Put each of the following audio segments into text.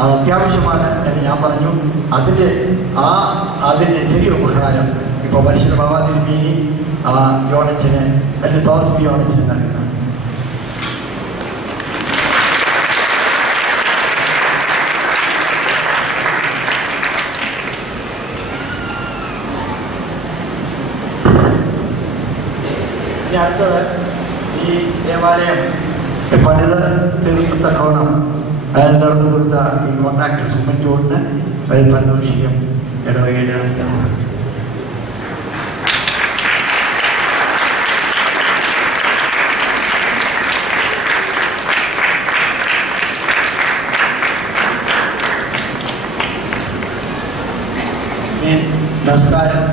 അത് അത്യാവശ്യമാണ് എന്ന് ഞാൻ പറഞ്ഞു. അതിൻ്റെ ചെറിയ ഉപകാരം ഇപ്പോൾ പരിശുദ്ധ ബാബാ തിരുമേനി യോണച്ചന് അല്ലെങ്കിൽ തോമസ് യോണച്ചന് നൽകുന്നു. ഇനി അടുത്തത് ഈ ദേവാലയം പണിത് തീർത്തക്കോണം നേതൃത്വം കൊടുത്ത ഈ കോൺട്രാക്ടർ സുമൻ ജോണിന് പരിപാടിയും ഇടവകയുടെ നമസ്കാരം.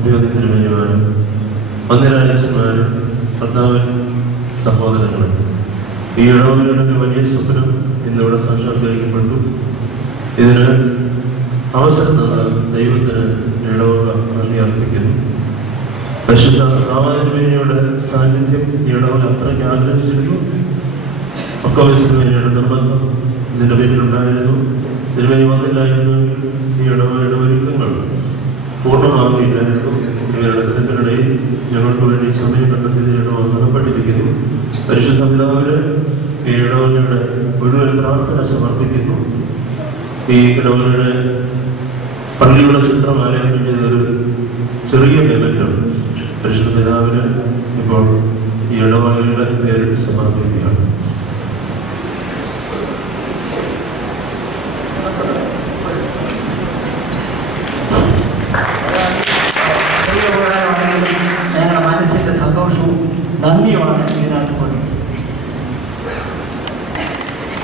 അഭിവാദ്യത്തിനുമാരും വന്ദനായന്മാരും ഭർത്താവൻ സഹോദരങ്ങളും ഈ ഇടവകളുടെ വലിയ സ്വപ്നം ഇന്നിവിടെ സാക്ഷാത്കരിക്കപ്പെട്ടു. ഇതിന് അവസരം തന്ന ദൈവത്തിന് ഇടവക നന്ദി അർപ്പിക്കുന്നു. പരിശുദ്ധ രാമാതിരുമേനിയുടെ സാന്നിധ്യം ഈ ഇടവക അത്രയ്ക്ക് ആഗ്രഹിച്ചിരുന്നു. മക്കോവിസ്മേനിയുടെ നിർബന്ധം ഇതിൻ്റെ പേരിലുണ്ടായിരുന്നു. തിരുമേനി വന്നില്ലായിരുന്നെങ്കിൽ ഈ ഇടവകയുടെ ഒരുക്കങ്ങൾ പൂർണ്ണമാവുകയില്ലായിരുന്നു. ഇവരുടെ തിരക്കിനിടയിൽ ഞങ്ങൾക്ക് വേണ്ടി സമയം കണ്ടെത്തിയതിനോട് വന്ദനപ്പെട്ടിരിക്കുന്നു. പരിശുദ്ധ പിതാവിന് ഈ ഇടവകയുടെ മുഴുവൻ പ്രാർത്ഥന സമർപ്പിക്കുന്നു. ഈ ഇടവകയുടെ പള്ളിയുടെ ചിത്രം ആലേഖനം ചെയ്തൊരു ചെറിയ പേമെന്റും പരിശുദ്ധ പിതാവിന് ഇപ്പോൾ ഈ ഇടവകയുടെ പേരിൽ സമർപ്പിക്കുകയാണ്.